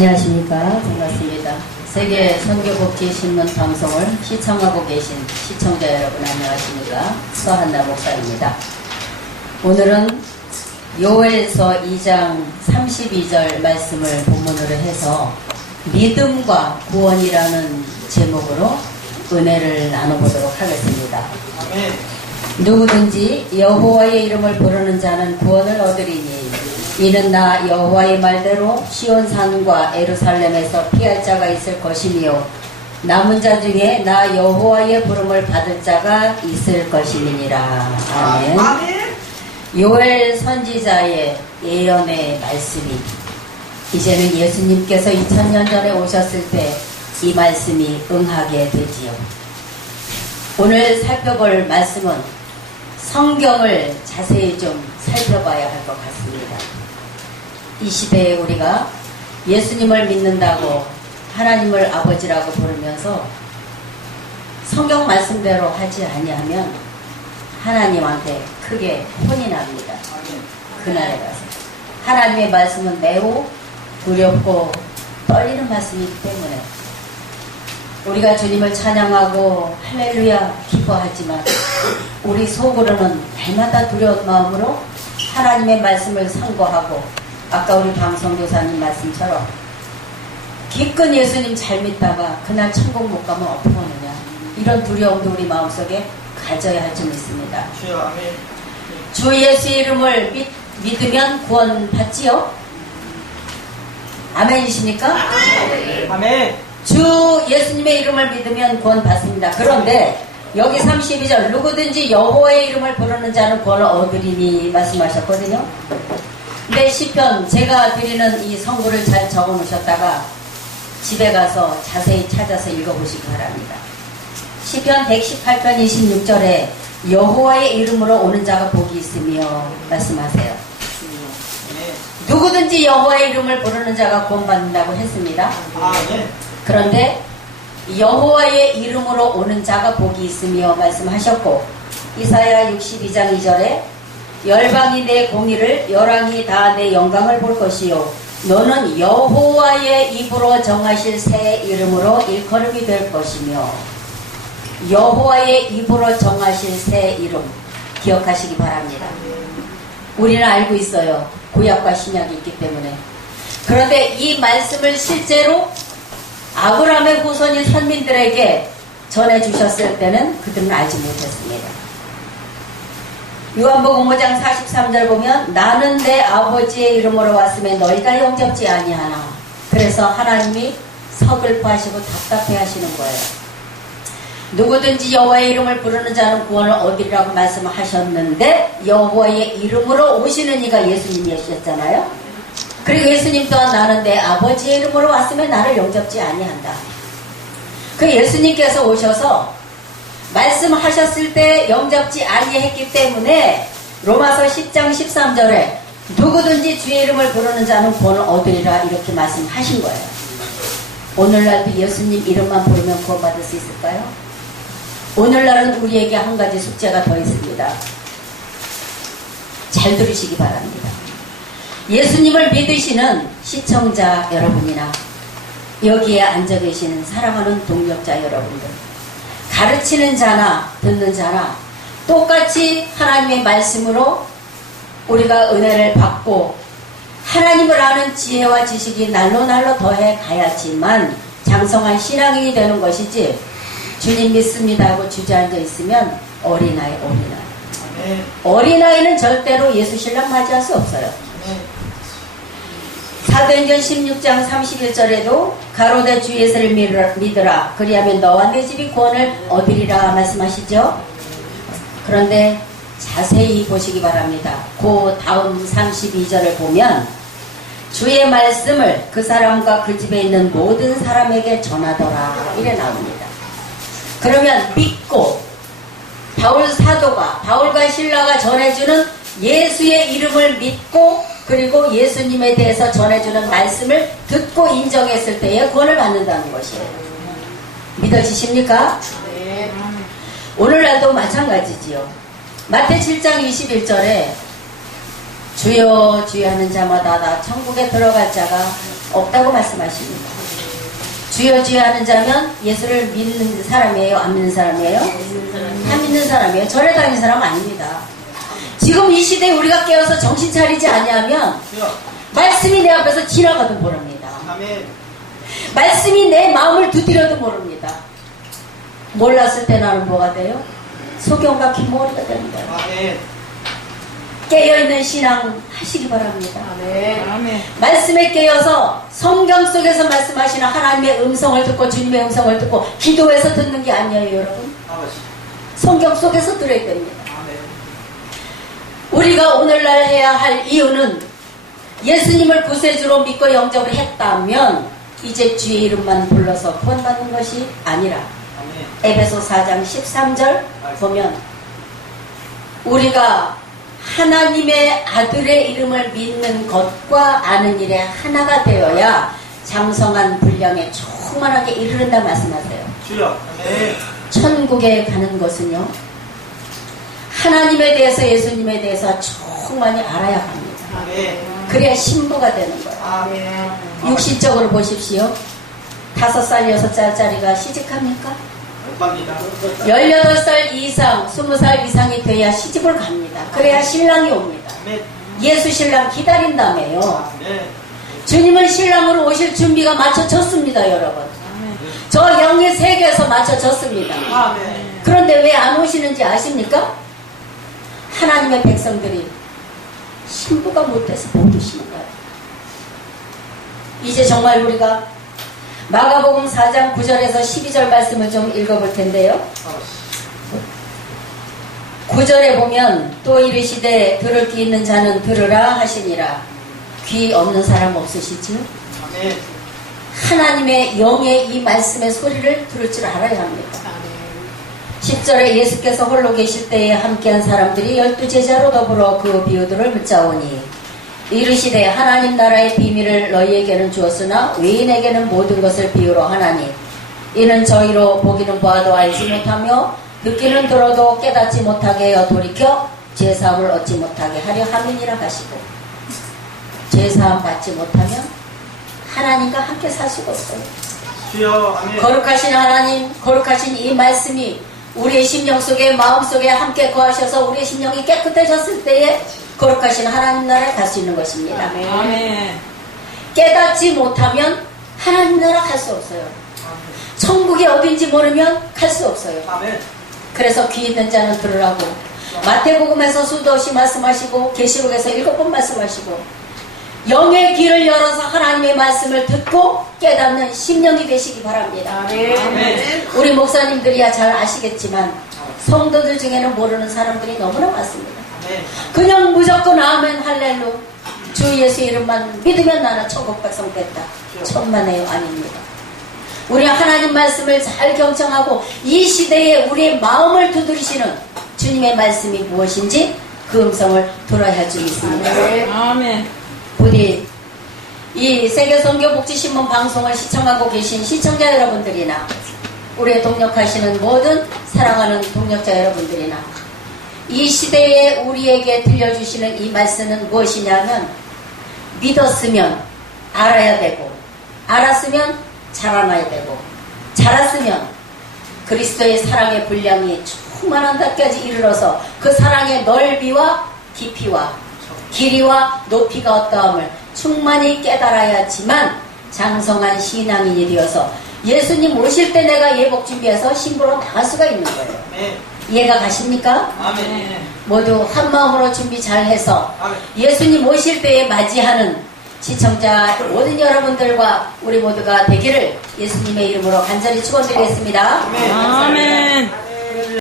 안녕하십니까. 반갑습니다. 세계 선교복지신문 방송을 시청하고 계신 시청자 여러분 안녕하십니까. 서한나 목사입니다. 오늘은 요엘서 2장 32절 말씀을 본문으로 해서 믿음과 구원이라는 제목으로 은혜를 나눠보도록 하겠습니다. 누구든지 여호와의 이름을 부르는 자는 구원을 얻으리니 이는 나 여호와의 말대로 시온산과 에루살렘에서 피할 자가 있을 것이며 남은 자 중에 나 여호와의 부름을 받을 자가 있을 것임이니라. 아멘. 요엘 선지자의 예언의 말씀이 이제는 예수님께서 2000년 전에 오셨을 때 이 말씀이 응하게 되지요. 오늘 살펴볼 말씀은 성경을 자세히 좀 살펴봐야 할 것 같습니다. 이 시대에 우리가 예수님을 믿는다고 하나님을 아버지라고 부르면서 성경 말씀대로 하지 아니하면 하나님한테 크게 혼이 납니다. 그날에 가서 하나님의 말씀은 매우 두렵고 떨리는 말씀이기 때문에 우리가 주님을 찬양하고 할렐루야 기뻐하지만 우리 속으로는 날마다 두려운 마음으로 하나님의 말씀을 상고하고 아까 우리 방송교사님 말씀처럼 기껏 예수님 잘 믿다가 그날 천국 못 가면 어떡하느냐 이런 두려움도 우리 마음속에 가져야 할 줄 믿습니다. 주 예수의 이름을 믿으면 구원 받지요? 아멘이십니까? 아멘. 주 예수님의 이름을 믿으면 구원 받습니다. 그런데 여기 32절 누구든지 여호와의 이름을 부르는 자는 구원을 얻으리니 말씀하셨거든요. 근데 시편 제가 드리는 이 성구를 잘 적어 놓으셨다가 집에 가서 자세히 찾아서 읽어보시기 바랍니다. 시편 118편 26절에 여호와의 이름으로 오는 자가 복이 있으며 말씀하세요. 누구든지 여호와의 이름을 부르는 자가 구원받는다고 했습니다. 그런데 여호와의 이름으로 오는 자가 복이 있으며 말씀하셨고 이사야 62장 2절에 열방이 내 공의를 열왕이 다 내 영광을 볼 것이요 너는 여호와의 입으로 정하실 새 이름으로 일컬음이 될 것이며 여호와의 입으로 정하실 새 이름 기억하시기 바랍니다. 우리는 알고 있어요. 구약과 신약이 있기 때문에. 그런데 이 말씀을 실제로 아브라함의 후손인 선민들에게 전해주셨을 때는 그들은 알지 못했습니다. 요한복음 5장 43절 보면 나는 내 아버지의 이름으로 왔음에 너희가 영접지 아니하나. 그래서 하나님이 서글퍼하시고 답답해하시는 거예요. 누구든지 여호와의 이름을 부르는 자는 구원을 얻으리라고 말씀하셨는데 여호와의 이름으로 오시는 이가 예수님이셨잖아요. 그리고 예수님 또한 나는 내 아버지의 이름으로 왔으면 나를 영접지 아니한다. 그 예수님께서 오셔서 말씀하셨을 때 영접지 아니했기 때문에 로마서 10장 13절에 누구든지 주의 이름을 부르는 자는 구원을 얻으리라 이렇게 말씀하신 거예요. 오늘날도 예수님 이름만 부르면 구원받을 수 있을까요? 오늘날은 우리에게 한 가지 숙제가 더 있습니다. 잘 들으시기 바랍니다. 예수님을 믿으시는 시청자 여러분이나 여기에 앉아 계시는 사랑하는 동역자 여러분들, 가르치는 자나 듣는 자나 똑같이 하나님의 말씀으로 우리가 은혜를 받고 하나님을 아는 지혜와 지식이 날로 더해 가야지만 장성한 신앙인이 되는 것이지 주님 믿습니다 하고 주저앉아 있으면 어린아이. 어린아이는 절대로 예수 신랑 맞이할 수 없어요. 사도행전 16장 31절에도 가로되 주 예수를 믿으라 그리하면 너와 내 집이 구원을 얻으리라 말씀하시죠. 그런데 자세히 보시기 바랍니다. 그 다음 32절을 보면 주의 말씀을 그 사람과 그 집에 있는 모든 사람에게 전하더라 이래 나옵니다. 그러면 믿고 바울 사도가 바울과 실라가 전해주는 예수의 이름을 믿고 그리고 예수님에 대해서 전해주는 말씀을 듣고 인정했을 때에 구원을 받는다는 것이에요. 믿어지십니까? 네. 오늘날도 마찬가지지요. 마태 7장 21절에 주여 주여 하는 자마다 다 천국에 들어갈 자가 없다고 말씀하십니다. 주여 주여 하는 자면 예수를 믿는 사람이에요? 안 믿는 사람이에요? 안 믿는 사람이에요. 절에 다니는 사람 아닙니다. 지금 이 시대에 우리가 깨어서 정신 차리지 아니하면 주여. 말씀이 내 앞에서 지나가도 모릅니다. 아멘. 말씀이 내 마음을 두드려도 모릅니다. 몰랐을 때 나는 뭐가 돼요? 소경과 김머리가 됩니다. 아멘. 깨어있는 신앙 하시기 바랍니다. 아멘. 말씀에 깨어서 성경 속에서 말씀하시는 하나님의 음성을 듣고 주님의 음성을 듣고 기도해서 듣는 게 아니에요, 여러분. 아버지. 성경 속에서 들어야 됩니다. 아멘. 우리가 오늘날 해야 할 이유는 예수님을 구세주로 믿고 영접을 했다면 이제 주의 이름만 불러서 구원받는 것이 아니라 아멘. 에베소 4장 13절 보면 우리가 하나님의 아들의 이름을 믿는 것과 아는 일에 하나가 되어야 장성한 분량에 충만하게 이르른다 말씀하세요. 주여. 아멘. 천국에 가는 것은요, 하나님에 대해서 예수님에 대해서 충만히 알아야 합니다. 아멘. 그래야 신부가 되는 거예요. 아멘. 육신적으로 보십시오. 5살, 6살짜리가 시집갑니까? 못 갑니다. 18살 이상, 20살 이상이 돼야 시집을 갑니다. 그래야 신랑이 옵니다. 아멘. 예수 신랑 기다린다며요. 아멘. 주님은 신랑으로 오실 준비가 맞춰졌습니다, 여러분. 저 영의 세계에서 맞춰졌습니다. 아멘. 그런데 왜 안 오시는지 아십니까? 하나님의 백성들이 신부가 못돼서 못 오시는 거예요. 이제 정말 우리가 마가복음 4장 9절에서 12절 말씀을 좀 읽어볼 텐데요. 아버지. 9절에 보면 또 이르시되 들을 귀 있는 자는 들으라 하시니라. 귀 없는 사람 없으시지요? 아멘. 하나님의 영의 이 말씀의 소리를 들을 줄 알아야 합니다. 10절에 예수께서 홀로 계실 때에 함께한 사람들이 12제자로 더불어 그 비유들을 묻자오니 이르시되 하나님 나라의 비밀을 너희에게는 주었으나 외인에게는 모든 것을 비유로 하나니 이는 저희로 보기는 보아도 알지 못하며 듣기는 들어도 깨닫지 못하게 하여 돌이켜 제사함을 얻지 못하게 하려 함이니라 하시고, 제사함 받지 못하면 하나님과 함께 살 수가 없어요. 주여. 아멘. 거룩하신 하나님, 거룩하신 이 말씀이 우리의 심령 속에, 마음 속에 함께 거하셔서 우리의 심령이 깨끗해졌을 때에 거룩하신 하나님 나라에 갈 수 있는 것입니다. 아멘. 깨닫지 못하면 하나님 나라 갈 수 없어요. 천국이 어딘지 모르면 갈 수 없어요. 아멘. 그래서 귀 있는 자는 들으라고 마태복음에서 수도 없이 말씀하시고 계시록에서 7번 말씀하시고 영의 귀를 열어서 하나님의 말씀을 듣고 깨닫는 심령이 되시기 바랍니다. 아멘. 우리 목사님들이야 잘 아시겠지만 성도들 중에는 모르는 사람들이 너무나 많습니다. 아멘. 그냥 무조건 아멘 할렐루 주 예수 이름만 믿으면 나는 천국 백성 됐다. 천만에요. 아닙니다. 우리 하나님 말씀을 잘 경청하고 이 시대에 우리의 마음을 두드리시는 주님의 말씀이 무엇인지 그 음성을 들어야 할 줄 믿습니다. 아멘. 우리 이 세계선교복지신문 방송을 시청하고 계신 시청자 여러분들이나 우리의 동력하시는 모든 사랑하는 동력자 여러분들이나 이 시대에 우리에게 들려주시는 이 말씀은 무엇이냐면 믿었으면 알아야 되고 알았으면 자라나야 되고 자랐으면 그리스도의 사랑의 분량이 충만한 데까지 이르러서 그 사랑의 넓이와 깊이와 길이와 높이가 어떠함을 충만히 깨달아야지만 장성한 신앙인이 되어서 예수님 오실 때 내가 예복 준비해서 신부로 나갈 수가 있는 거예요. 아멘. 이해가 가십니까? 아멘. 모두 한 마음으로 준비 잘 해서 아멘. 예수님 오실 때에 맞이하는 시청자 모든 여러분들과 우리 모두가 되기를 예수님의 이름으로 간절히 축원드리겠습니다. 아멘. 아멘.